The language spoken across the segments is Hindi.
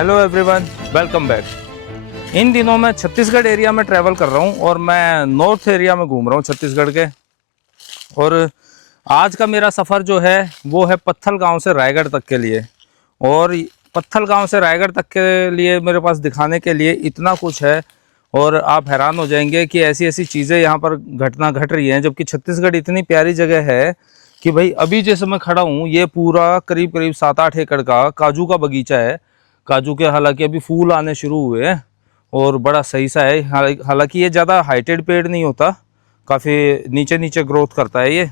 Hello everyone, welcome back. इन दिनों मैं छत्तीसगढ़ एरिया में ट्रैवल कर रहा हूँ और मैं नॉर्थ एरिया में घूम रहा हूँ छत्तीसगढ़ के। और आज का मेरा सफ़र जो है वो है पत्थल गांव से रायगढ़ तक के लिए। और पत्थल गांव से रायगढ़ तक के लिए मेरे पास दिखाने के लिए इतना कुछ है और आप हैरान हो जाएंगे कि ऐसी ऐसी चीज़ें यहाँ पर घटना घट रही हैं। जबकि छत्तीसगढ़ इतनी प्यारी जगह है कि भाई अभी जैसे मैं खड़ा हूँ, ये पूरा करीब करीब 7-8 एकड़ का काजू का बगीचा है। काजू के हालांकि अभी फूल आने शुरू हुए हैं और बड़ा सही सा है। हालांकि ये ज़्यादा हाइटेड पेड़ नहीं होता, काफ़ी नीचे नीचे ग्रोथ करता है ये।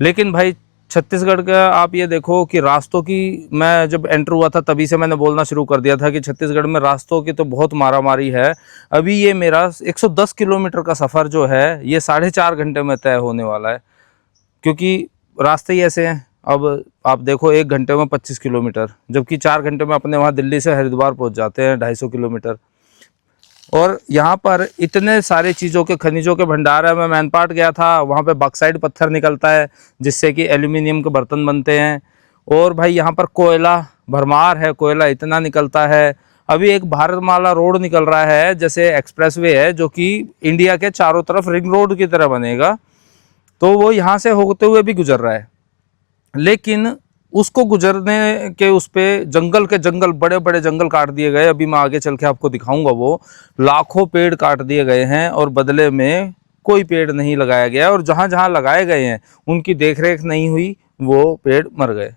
लेकिन भाई छत्तीसगढ़ का आप ये देखो कि रास्तों की, मैं जब एंटर हुआ था तभी से मैंने बोलना शुरू कर दिया था कि छत्तीसगढ़ में रास्तों की तो बहुत मारामारी है। अभी ये मेरा 110 किलोमीटर का सफ़र जो है ये 4.5 घंटे में तय होने वाला है, क्योंकि रास्ते ही ऐसे हैं। अब आप देखो 1 घंटे में 25 किलोमीटर, जबकि 4 घंटे में अपने वहाँ दिल्ली से हरिद्वार पहुँच जाते हैं 250 किलोमीटर। और यहाँ पर इतने सारे चीज़ों के खनिजों के भंडार है। मैं मैनपाट गया था, वहाँ पे बॉक्साइट पत्थर निकलता है जिससे कि एल्यूमिनियम के बर्तन बनते हैं। और भाई यहाँ पर कोयला भरमार है, कोयला इतना निकलता है। अभी एक भारतमाला रोड निकल रहा है, जैसे एक्सप्रेसवे है, जो कि इंडिया के चारों तरफ रिंग रोड की तरह बनेगा। तो वो यहाँ से होते हुए भी गुजर रहा है, लेकिन उसको गुजरने के उस पे जंगल के जंगल, बड़े बड़े जंगल काट दिए गए। अभी मैं आगे चल के आपको दिखाऊंगा, वो लाखों पेड़ काट दिए गए हैं और बदले में कोई पेड़ नहीं लगाया गया। और जहाँ जहाँ लगाए गए हैं उनकी देखरेख नहीं हुई, वो पेड़ मर गए।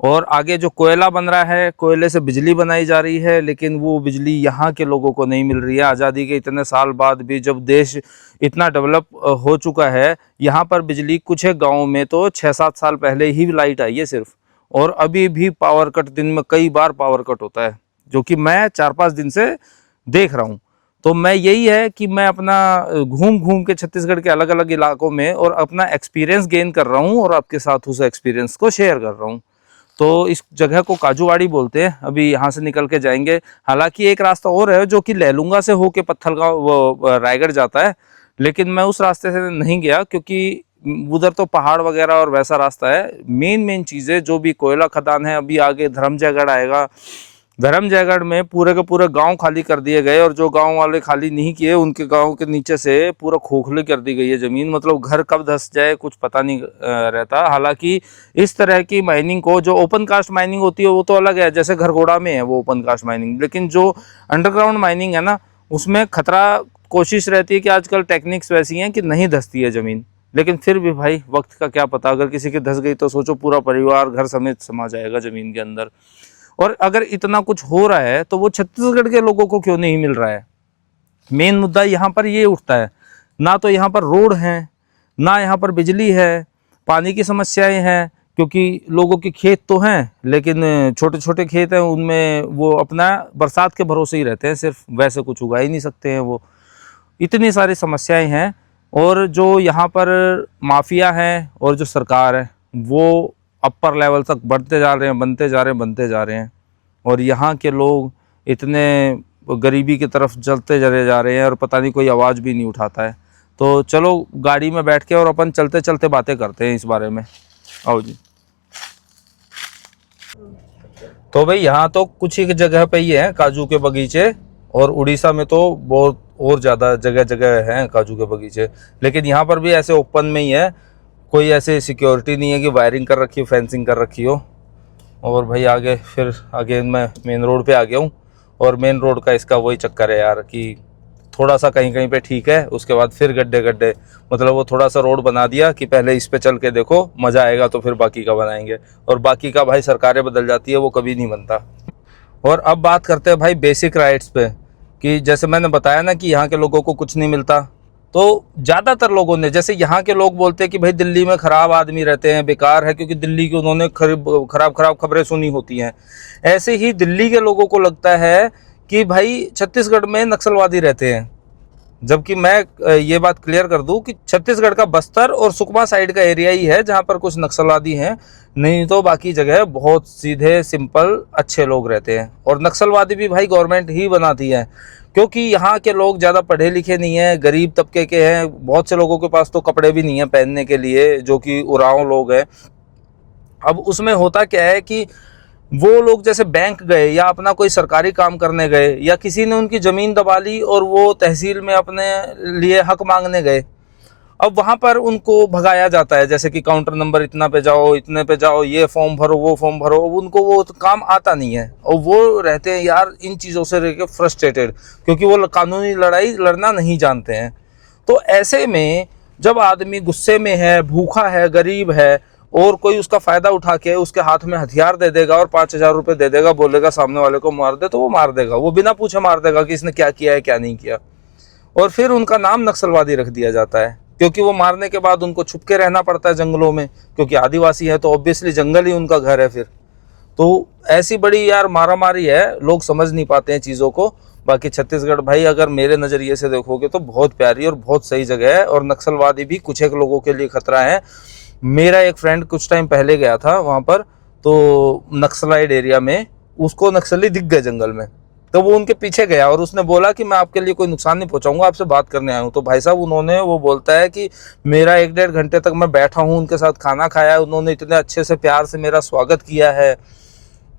और आगे जो कोयला बन रहा है, कोयले से बिजली बनाई जा रही है, लेकिन वो बिजली यहाँ के लोगों को नहीं मिल रही है। आज़ादी के इतने साल बाद भी, जब देश इतना डेवलप हो चुका है, यहाँ पर बिजली कुछ एक गाँव में तो 6-7 साल पहले ही लाइट आई है सिर्फ। और अभी भी पावर कट, दिन में कई बार पावर कट होता है, जो कि मैं 4-5 दिन से देख रहा हूँ। तो मैं यही है कि मैं अपना घूम घूम के छत्तीसगढ़ के अलग अलग इलाकों में और अपना एक्सपीरियंस गेन कर रहा हूँ और आपके साथ उस एक्सपीरियंस को शेयर कर रहा हूँ। तो इस जगह को काजूवाड़ी बोलते हैं। अभी यहाँ से निकल के जाएंगे। हालांकि एक रास्ता और है जो कि लैलूंगा से होके पत्थलगांव वो रायगढ़ जाता है, लेकिन मैं उस रास्ते से नहीं गया क्योंकि उधर तो पहाड़ वगैरह और वैसा रास्ता है। मेन चीज़ें जो भी कोयला खदान है, अभी आगे धर्मजयगढ़ आएगा। धर्मजयगढ़ में पूरे के पूरे गांव खाली कर दिए गए, और जो गांव वाले खाली नहीं किए उनके गांव के नीचे से पूरा खोखली कर दी गई है ज़मीन। मतलब घर कब धंस जाए कुछ पता नहीं रहता। हालांकि इस तरह की माइनिंग को, जो ओपन कास्ट माइनिंग होती है वो तो अलग है, जैसे घरघोड़ा में है वो ओपन कास्ट माइनिंग, लेकिन जो अंडरग्राउंड माइनिंग है ना, उसमें खतरा, कोशिश रहती है कि आजकल टेक्निक्स वैसी हैं कि नहीं धंसती है ज़मीन। लेकिन फिर भी भाई वक्त का क्या पता, अगर किसी की धंस गई तो सोचो पूरा परिवार घर समेत समा जाएगा ज़मीन के अंदर। और अगर इतना कुछ हो रहा है तो वो छत्तीसगढ़ के लोगों को क्यों नहीं मिल रहा है? मेन मुद्दा यहाँ पर ये उठता है, ना तो यहाँ पर रोड है, ना यहाँ पर बिजली है, पानी की समस्याएं हैं, क्योंकि लोगों के खेत तो हैं लेकिन छोटे छोटे खेत हैं, उनमें वो अपना बरसात के भरोसे ही रहते हैं सिर्फ, वैसे कुछ उगा ही नहीं सकते हैं वो। इतनी सारी समस्याएं हैं। और जो यहाँ पर माफिया हैं और जो सरकार है, वो अपर लेवल तक बढ़ते जा रहे हैं, बनते जा रहे हैं। और यहाँ के लोग इतने गरीबी की तरफ चलते चले जा रहे हैं और पता नहीं कोई आवाज़ भी नहीं उठाता है। तो चलो गाड़ी में बैठ के और अपन चलते चलते बातें करते हैं इस बारे में। आओ जी। तो भाई यहाँ तो कुछ ही जगह पे ही है काजू के बगीचे, और उड़ीसा में तो बहुत और ज़्यादा जगह जगह हैं काजू के बगीचे। लेकिन यहाँ पर भी ऐसे ओपन में ही है, कोई ऐसे सिक्योरिटी नहीं है कि वायरिंग कर रखी हो, फेंसिंग कर रखी हो। और भाई आगे फिर आगे मैं मेन रोड पे आ गया हूँ, और मेन रोड का इसका वही चक्कर है यार कि थोड़ा सा कहीं कहीं पे ठीक है, उसके बाद फिर गड्ढे गड्ढे। मतलब वो थोड़ा सा रोड बना दिया कि पहले इस पे चल के देखो, मज़ा आएगा तो फिर बाकी का बनाएंगे। और बाकी का भाई सरकारें बदल जाती है, वो कभी नहीं बनता। और अब बात करते हैं भाई बेसिक राइट्स पे, कि जैसे मैंने बताया ना कि यहाँ के लोगों को कुछ नहीं मिलता। तो ज़्यादातर लोगों ने, जैसे यहाँ के लोग बोलते हैं कि भाई दिल्ली में ख़राब आदमी रहते हैं, बेकार है, क्योंकि दिल्ली की उन्होंने खराब खबरें सुनी होती हैं। ऐसे ही दिल्ली के लोगों को लगता है कि भाई छत्तीसगढ़ में नक्सलवादी रहते हैं। जबकि मैं ये बात क्लियर कर दूं कि छत्तीसगढ़ का बस्तर और सुकमा साइड का एरिया ही है जहां पर कुछ नक्सलवादी हैं, नहीं तो बाकी जगह बहुत सीधे सिंपल अच्छे लोग रहते हैं। और नक्सलवादी भी भाई गवर्नमेंट ही बनाती है, क्योंकि यहाँ के लोग ज़्यादा पढ़े लिखे नहीं हैं, गरीब तबके के हैं। बहुत से लोगों के पास तो कपड़े भी नहीं हैं पहनने के लिए, जो कि उरांव लोग हैं। अब उसमें होता क्या है कि वो लोग जैसे बैंक गए या अपना कोई सरकारी काम करने गए या किसी ने उनकी ज़मीन दबा ली और वो तहसील में अपने लिए हक मांगने गए, अब वहाँ पर उनको भगाया जाता है, जैसे कि काउंटर नंबर इतना पे जाओ, इतने पे जाओ, ये फॉर्म भरो, वो फॉर्म भरो। उनको वो काम आता नहीं है और वो रहते हैं यार इन चीज़ों से रह के फ्रस्ट्रेटेड, क्योंकि वो कानूनी लड़ाई लड़ना नहीं जानते हैं। तो ऐसे में जब आदमी गुस्से में है, भूखा है, गरीब है और कोई उसका फ़ायदा उठा के उसके हाथ में हथियार दे देगा और 5,000 रुपये दे देगा, बोलेगा सामने वाले को मार दे, तो वो मार देगा, वो बिना पूछे मार देगा कि इसने क्या किया है क्या नहीं किया। और फिर उनका नाम नक्सलवादी रख दिया जाता है, क्योंकि वो मारने के बाद उनको छुप के रहना पड़ता है जंगलों में, क्योंकि आदिवासी है तो ऑब्वियसली जंगल ही उनका घर है फिर। तो ऐसी बड़ी यार मारामारी है, लोग समझ नहीं पाते हैं चीज़ों को। बाकी छत्तीसगढ़ भाई अगर मेरे नज़रिए से देखोगे तो बहुत प्यारी और बहुत सही जगह है, और नक्सलवादी भी कुछ एक लोगों के लिए खतरा है। मेरा एक फ्रेंड कुछ टाइम पहले गया था वहाँ पर, तो नक्सलाइड एरिया में उसको नक्सली दिख गए जंगल में, तो वो उनके पीछे गया और उसने बोला कि मैं आपके लिए कोई नुकसान नहीं पहुंचाऊंगा, आपसे बात करने आया हूँ। तो भाई साहब उन्होंने, वो बोलता है कि मेरा 1-1.5 घंटे तक मैं बैठा हूँ, उनके साथ खाना खाया है, उन्होंने इतने अच्छे से प्यार से मेरा स्वागत किया है।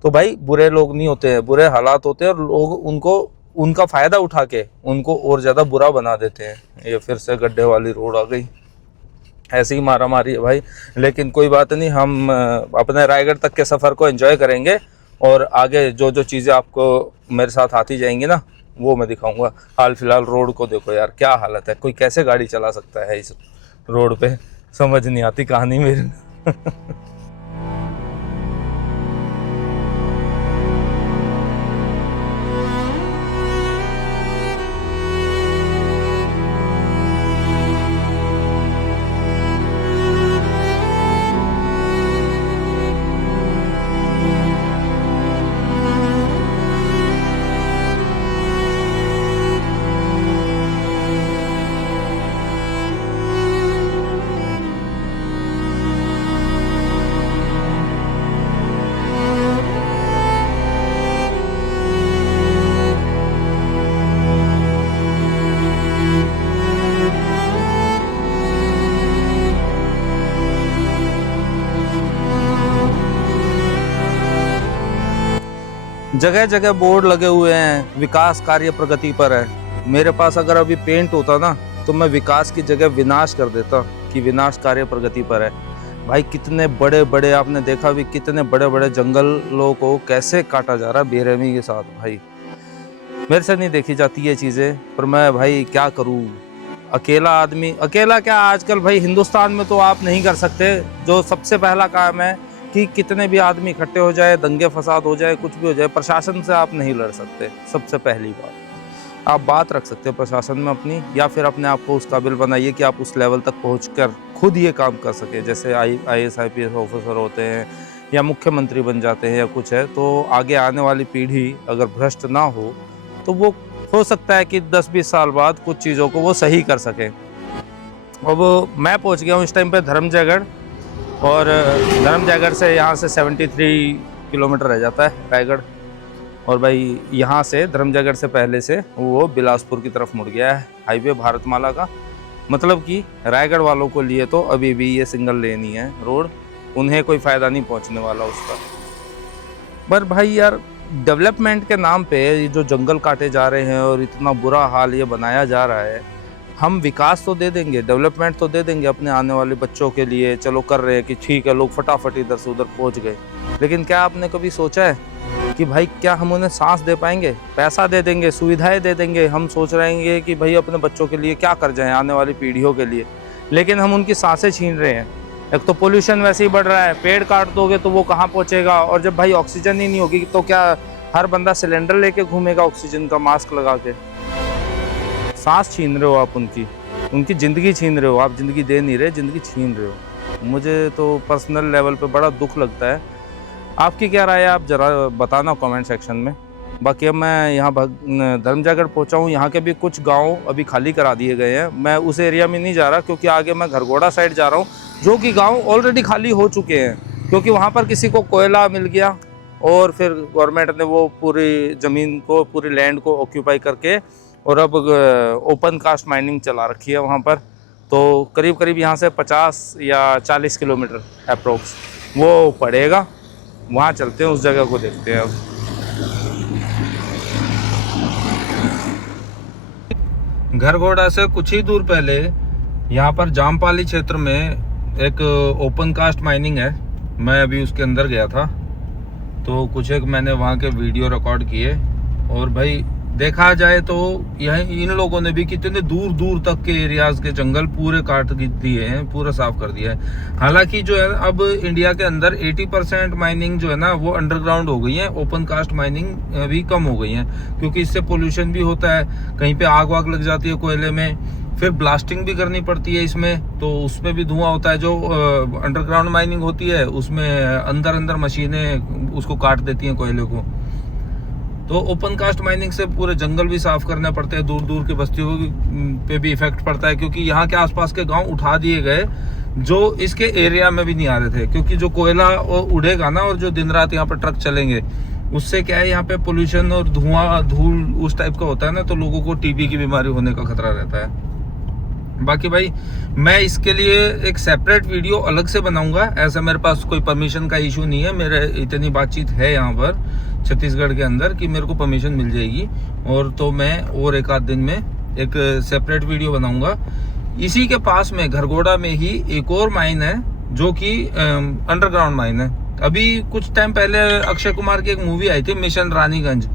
तो भाई बुरे लोग नहीं होते हैं, बुरे हालात होते हैं और लोग उनको उनका फ़ायदा उठा के उनको और ज़्यादा बुरा बना देते हैं। ये फिर से गड्ढे वाली रोड आ गई, ऐसी ही मारा मारी है भाई। लेकिन कोई बात नहीं, हम अपने रायगढ़ तक के सफ़र को एंजॉय करेंगे और आगे जो जो चीज़ें आपको मेरे साथ आती जाएंगी ना वो मैं दिखाऊंगा। हाल फिलहाल रोड को देखो यार, क्या हालत है, कोई कैसे गाड़ी चला सकता है इस रोड पे, समझ नहीं आती कहानी मेरी। जगह जगह बोर्ड लगे हुए हैं, विकास कार्य प्रगति पर है। मेरे पास अगर अभी पेंट होता ना तो मैं विकास की जगह विनाश कर देता कि विनाश कार्य प्रगति पर है। भाई कितने बड़े बड़े, आपने देखा भी कितने बड़े बड़े जंगलों को कैसे काटा जा रहा है बेरहमी के साथ। भाई मेरे से नहीं देखी जाती ये चीज़ें, पर मैं भाई क्या करूँ, अकेला आदमी, अकेला क्या आजकल भाई हिंदुस्तान में तो आप नहीं कर सकते। जो सबसे पहला काम है कि कितने भी आदमी इकट्ठे हो जाए, दंगे फसाद हो जाए, कुछ भी हो जाए, प्रशासन से आप नहीं लड़ सकते। सबसे पहली बात, आप बात रख सकते हो प्रशासन में अपनी, या फिर अपने आप को उस काबिल बनाइए कि आप उस लेवल तक पहुंचकर खुद ये काम कर सके। जैसे IAS IPS ऑफिसर होते हैं या मुख्यमंत्री बन जाते हैं या कुछ है, तो आगे आने वाली पीढ़ी अगर भ्रष्ट ना हो तो वो हो सकता है कि 10-20 साल बाद कुछ चीज़ों को वो सही कर सकें। अब मैं पहुंच गया हूँ इस टाइम पे धर्मजयगढ़, और धर्मजयगढ़ से यहाँ से 73 किलोमीटर रह जाता है रायगढ़। और भाई यहाँ से धर्मजयगढ़ से पहले से वो बिलासपुर की तरफ मुड़ गया है हाईवे भारतमाला का। मतलब कि रायगढ़ वालों को लिए तो अभी भी ये सिंगल लेन ही है रोड, उन्हें कोई फ़ायदा नहीं पहुँचने वाला उसका। पर भाई यार डेवलपमेंट के नाम पे ये जो जंगल काटे जा रहे हैं और इतना बुरा हाल ये बनाया जा रहा है, हम विकास तो दे देंगे, डेवलपमेंट तो दे देंगे अपने आने वाले बच्चों के लिए, चलो कर रहे हैं कि ठीक है लोग फटाफट इधर से उधर पहुंच गए, लेकिन क्या आपने कभी सोचा है कि भाई क्या हम उन्हें सांस दे पाएंगे? पैसा दे देंगे, सुविधाएं दे देंगे, हम सोच रहे हैं कि भाई अपने बच्चों के लिए क्या कर जाएं, आने वाली पीढ़ियों के लिए, लेकिन हम उनकी सांसें छीन रहे हैं। एक तो पोल्यूशन वैसे ही बढ़ रहा है, पेड़ काट दोगे तो वो कहाँ पहुँचेगा, और जब भाई ऑक्सीजन ही नहीं होगी तो क्या हर बंदा सिलेंडर लेके घूमेगा ऑक्सीजन का, मास्क लगा के? सांस छीन रहे हो आप उनकी ज़िंदगी छीन रहे हो आप, ज़िंदगी दे नहीं रहे, ज़िंदगी छीन रहे हो। मुझे तो पर्सनल लेवल पे बड़ा दुख लगता है। आपकी क्या राय है, आप ज़रा बताना कमेंट सेक्शन में। बाकी अब मैं यहाँ धर्मजयगढ़ पहुँचा हूँ, यहाँ के भी कुछ गांव अभी खाली करा दिए गए हैं। मैं उस एरिया में नहीं जा रहा क्योंकि आगे मैं घरघोड़ा साइड जा रहा हूँ, जो कि गाँव ऑलरेडी खाली हो चुके हैं, क्योंकि वहाँ पर किसी को कोयला मिल गया और फिर गवर्नमेंट ने वो पूरी ज़मीन को, पूरी लैंड को ऑक्यूपाई करके और अब ओपन कास्ट माइनिंग चला रखी है वहाँ पर। तो करीब करीब यहाँ से 50 या 40 किलोमीटर अप्रोक्स वो पड़ेगा। वहाँ चलते हैं, उस जगह को देखते हैं अब। घरघोड़ा से कुछ ही दूर पहले यहाँ पर जामपाली क्षेत्र में एक ओपन कास्ट माइनिंग है। मैं अभी उसके अंदर गया था, तो कुछ एक मैंने वहाँ के वीडियो रिकॉर्ड किए। और भाई देखा जाए तो यह इन लोगों ने भी कितने दूर दूर तक के एरियाज के जंगल पूरे काट दिए हैं, पूरा साफ कर दिया है। हालांकि जो है अब इंडिया के अंदर 80% माइनिंग जो है ना वो अंडरग्राउंड हो गई है, ओपन कास्ट माइनिंग भी कम हो गई है, क्योंकि इससे पोल्यूशन भी होता है, कहीं पे आग वाग लग जाती है कोयले में, फिर ब्लास्टिंग भी करनी पड़ती है इसमें, तो उसमें भी धुआं होता है। जो अंडरग्राउंड माइनिंग होती है उसमें अंदर अंदर मशीनें उसको काट देती हैं कोयले को। तो ओपन कास्ट माइनिंग से पूरे जंगल भी साफ करने पड़ते हैं, दूर दूर की बस्तियों पे भी इफेक्ट पड़ता है, क्योंकि यहाँ के आसपास के गांव उठा दिए गए जो इसके एरिया में भी नहीं आ रहे थे, क्योंकि जो कोयला उड़ेगा ना और जो दिन रात यहाँ पर ट्रक चलेंगे उससे क्या है, यहाँ पे पोल्यूशन और धुआं धूल उस टाइप का होता है ना, तो लोगों को टीबी की बीमारी होने का खतरा रहता है। बाकी भाई मैं इसके लिए एक सेपरेट वीडियो अलग से बनाऊंगा, ऐसा मेरे पास कोई परमिशन का इशू नहीं है, मेरे इतनी बातचीत है यहाँ पर छत्तीसगढ़ के अंदर कि मेरे को परमिशन मिल जाएगी, और तो मैं और एक आध दिन में एक सेपरेट वीडियो बनाऊंगा। इसी के पास में घरघोड़ा में ही एक और माइन है जो कि अंडरग्राउंड माइन है। अभी कुछ टाइम पहले अक्षय कुमार की एक मूवी आई थी मिशन रानीगंज,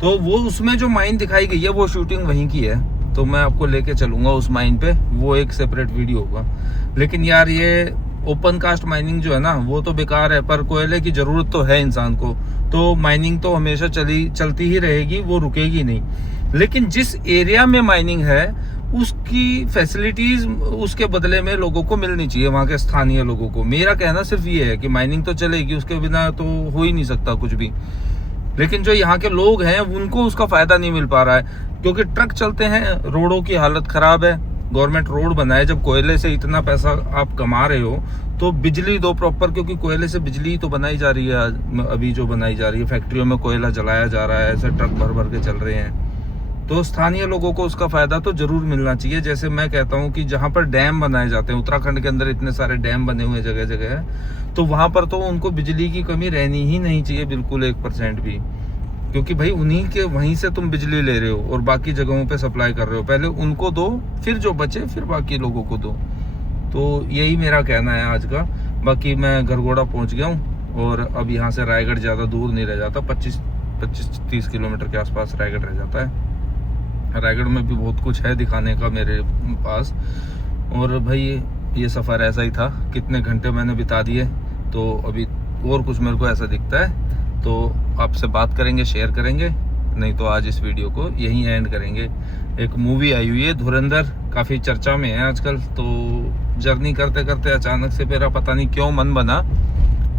तो वो उसमें जो माइन दिखाई गई है वो शूटिंग वहीं की है, तो मैं आपको लेके चलूंगा उस माइन पे, वो एक सेपरेट वीडियो होगा। लेकिन यार ये ओपन कास्ट माइनिंग जो है ना वो तो बेकार है, पर कोयले की जरूरत तो है इंसान को, तो माइनिंग तो हमेशा चलती ही रहेगी, वो रुकेगी नहीं। लेकिन जिस एरिया में माइनिंग है उसकी फैसिलिटीज उसके बदले में लोगों को मिलनी चाहिए, वहाँ के स्थानीय लोगों को। मेरा कहना सिर्फ ये है कि माइनिंग तो चलेगी, उसके बिना तो हो ही नहीं सकता कुछ भी, लेकिन जो यहाँ के लोग हैं उनको उसका फायदा नहीं मिल पा रहा है, क्योंकि ट्रक चलते हैं, रोडों की हालत खराब है। गवर्नमेंट रोड बनाए, जब कोयले से इतना पैसा आप कमा रहे हो तो बिजली दो प्रॉपर, क्योंकि कोयले से बिजली तो बनाई जा रही है, अभी जो बनाई जा रही है फैक्ट्रियों में कोयला जलाया जा रहा है, ऐसे ट्रक भर भर के चल रहे हैं, तो स्थानीय लोगों को उसका फायदा तो जरूर मिलना चाहिए। जैसे मैं कहता हूँ कि जहाँ पर डैम बनाए जाते हैं, उत्तराखंड के अंदर इतने सारे डैम बने हुए जगह जगह है, तो वहां पर तो उनको बिजली की कमी रहनी ही नहीं चाहिए बिल्कुल 1% भी, क्योंकि भाई उन्हीं के वहीं से तुम बिजली ले रहे हो और बाकी जगहों पे सप्लाई कर रहे हो, पहले उनको दो, फिर जो बचे फिर बाकी लोगों को दो। तो यही मेरा कहना है आज का। बाकी मैं घरघोड़ा पहुंच गया हूँ, और अब यहाँ से रायगढ़ ज़्यादा दूर नहीं रह जाता, 25-30 किलोमीटर के आसपास रायगढ़ रह जाता है। रायगढ़ में भी बहुत कुछ है दिखाने का मेरे पास। और भाई ये सफ़र ऐसा ही था, कितने घंटे मैंने बिता दिए, तो अभी और कुछ मेरे को ऐसा दिखता है, तो आपसे बात करेंगे, शेयर करेंगे, नहीं तो आज इस वीडियो को यहीं एंड करेंगे। एक मूवी आई हुई है धुरंधर, काफ़ी चर्चा में है आजकल, तो जर्नी करते करते अचानक से मेरा पता नहीं क्यों मन बना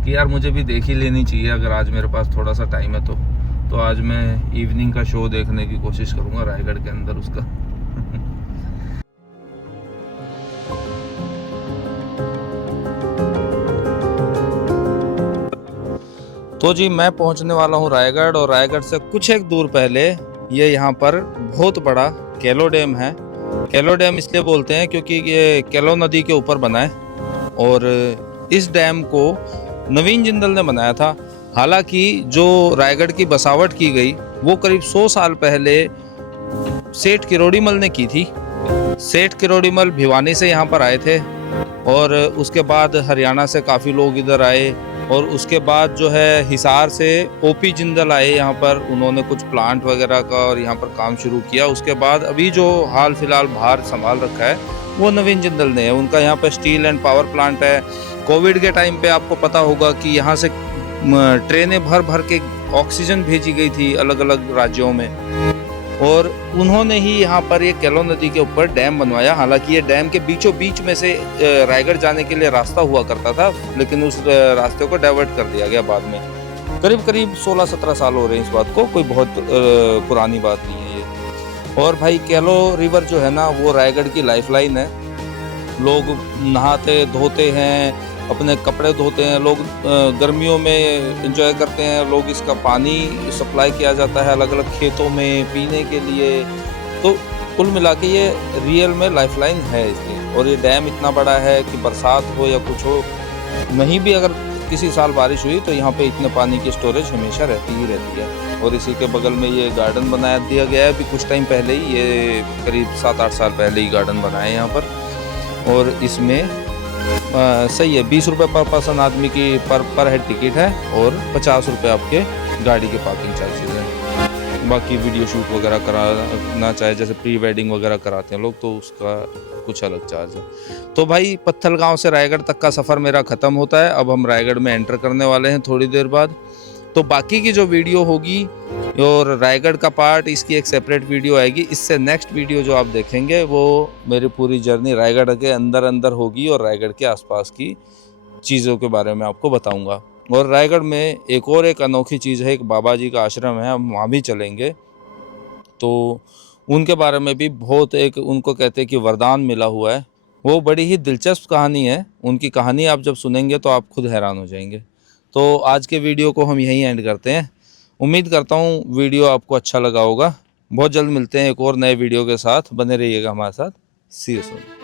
कि यार मुझे भी देख ही लेनी चाहिए, अगर आज मेरे पास थोड़ा सा टाइम है तो आज मैं इवनिंग का शो देखने की कोशिश करूँगा रायगढ़ के अंदर उसका। तो जी मैं पहुंचने वाला हूं रायगढ़, और रायगढ़ से कुछ एक दूर पहले ये यहाँ पर बहुत बड़ा केलो डैम है। केलो डैम इसलिए बोलते हैं क्योंकि ये केलो नदी के ऊपर बना है, और इस डैम को नवीन जिंदल ने बनाया था। हालांकि जो रायगढ़ की बसावट की गई वो करीब 100 साल पहले सेठ किरोड़ीमल ने की थी। सेठ किरोड़ीमल भिवानी से यहाँ पर आए थे, और उसके बाद हरियाणा से काफ़ी लोग इधर आए, और उसके बाद जो है हिसार से ओपी जिंदल आए यहाँ पर, उन्होंने कुछ प्लांट वगैरह का और यहाँ पर काम शुरू किया। उसके बाद अभी जो हाल फिलहाल भार संभाल रखा है वो नवीन जिंदल ने है, उनका यहाँ पर स्टील एंड पावर प्लांट है। कोविड के टाइम पे आपको पता होगा कि यहाँ से ट्रेनें भर भर के ऑक्सीजन भेजी गई थी अलग अलग राज्यों में, और उन्होंने ही यहाँ पर ये केलो नदी के ऊपर डैम बनवाया। हालांकि ये डैम के बीचों बीच में से रायगढ़ जाने के लिए रास्ता हुआ करता था, लेकिन उस रास्ते को डाइवर्ट कर दिया गया बाद में। करीब करीब 16-17 साल हो रहे हैं इस बात को, कोई बहुत पुरानी बात नहीं है ये। और भाई केलो रिवर जो है ना वो रायगढ़ की लाइफलाइन है। लोग नहाते धोते हैं, अपने कपड़े धोते हैं, लोग गर्मियों में एंजॉय करते हैं, लोग इसका पानी सप्लाई किया जाता है अलग अलग खेतों में पीने के लिए। तो कुल मिला के ये रियल में लाइफलाइन है इसकी। और ये डैम इतना बड़ा है कि बरसात हो या कुछ हो, नहीं भी अगर किसी साल बारिश हुई तो यहाँ पे इतने पानी की स्टोरेज हमेशा रहती ही रहती है। और इसी के बगल में ये गार्डन बना दिया गया है अभी कुछ टाइम पहले ही, ये करीब 7-8 साल पहले ही गार्डन बना है यहाँ पर। और इसमें सही है 20 रुपये पर पर्सन आदमी की पर हेड टिकट है और 50 रुपये आपके गाड़ी के पार्किंग चार्जेस हैं। बाकी वीडियो शूट वगैरह कराना चाहे जैसे प्री वेडिंग वगैरह कराते हैं लोग तो उसका कुछ अलग चार्ज है। तो भाई पत्थलगांव से रायगढ़ तक का सफ़र मेरा ख़त्म होता है। अब हम रायगढ़ में एंटर करने वाले हैं थोड़ी देर बाद। तो बाकी की जो वीडियो होगी और रायगढ़ का पार्ट, इसकी एक सेपरेट वीडियो आएगी। इससे नेक्स्ट वीडियो जो आप देखेंगे वो मेरी पूरी जर्नी रायगढ़ के अंदर अंदर होगी और रायगढ़ के आसपास की चीज़ों के बारे में आपको बताऊंगा। और रायगढ़ में एक अनोखी चीज़ है, एक बाबा जी का आश्रम है, हम वहाँ भी चलेंगे। तो उनके बारे में भी बहुत एक उनको कहते हैं कि वरदान मिला हुआ है। वो बड़ी ही दिलचस्प कहानी है। उनकी कहानी आप जब सुनेंगे तो आप खुद हैरान हो जाएंगे। तो आज के वीडियो को हम यहीं एंड करते हैं। उम्मीद करता हूँ वीडियो आपको अच्छा लगा होगा। बहुत जल्द मिलते हैं एक और नए वीडियो के साथ, बने रहिएगा हमारे साथ। सी यू सून।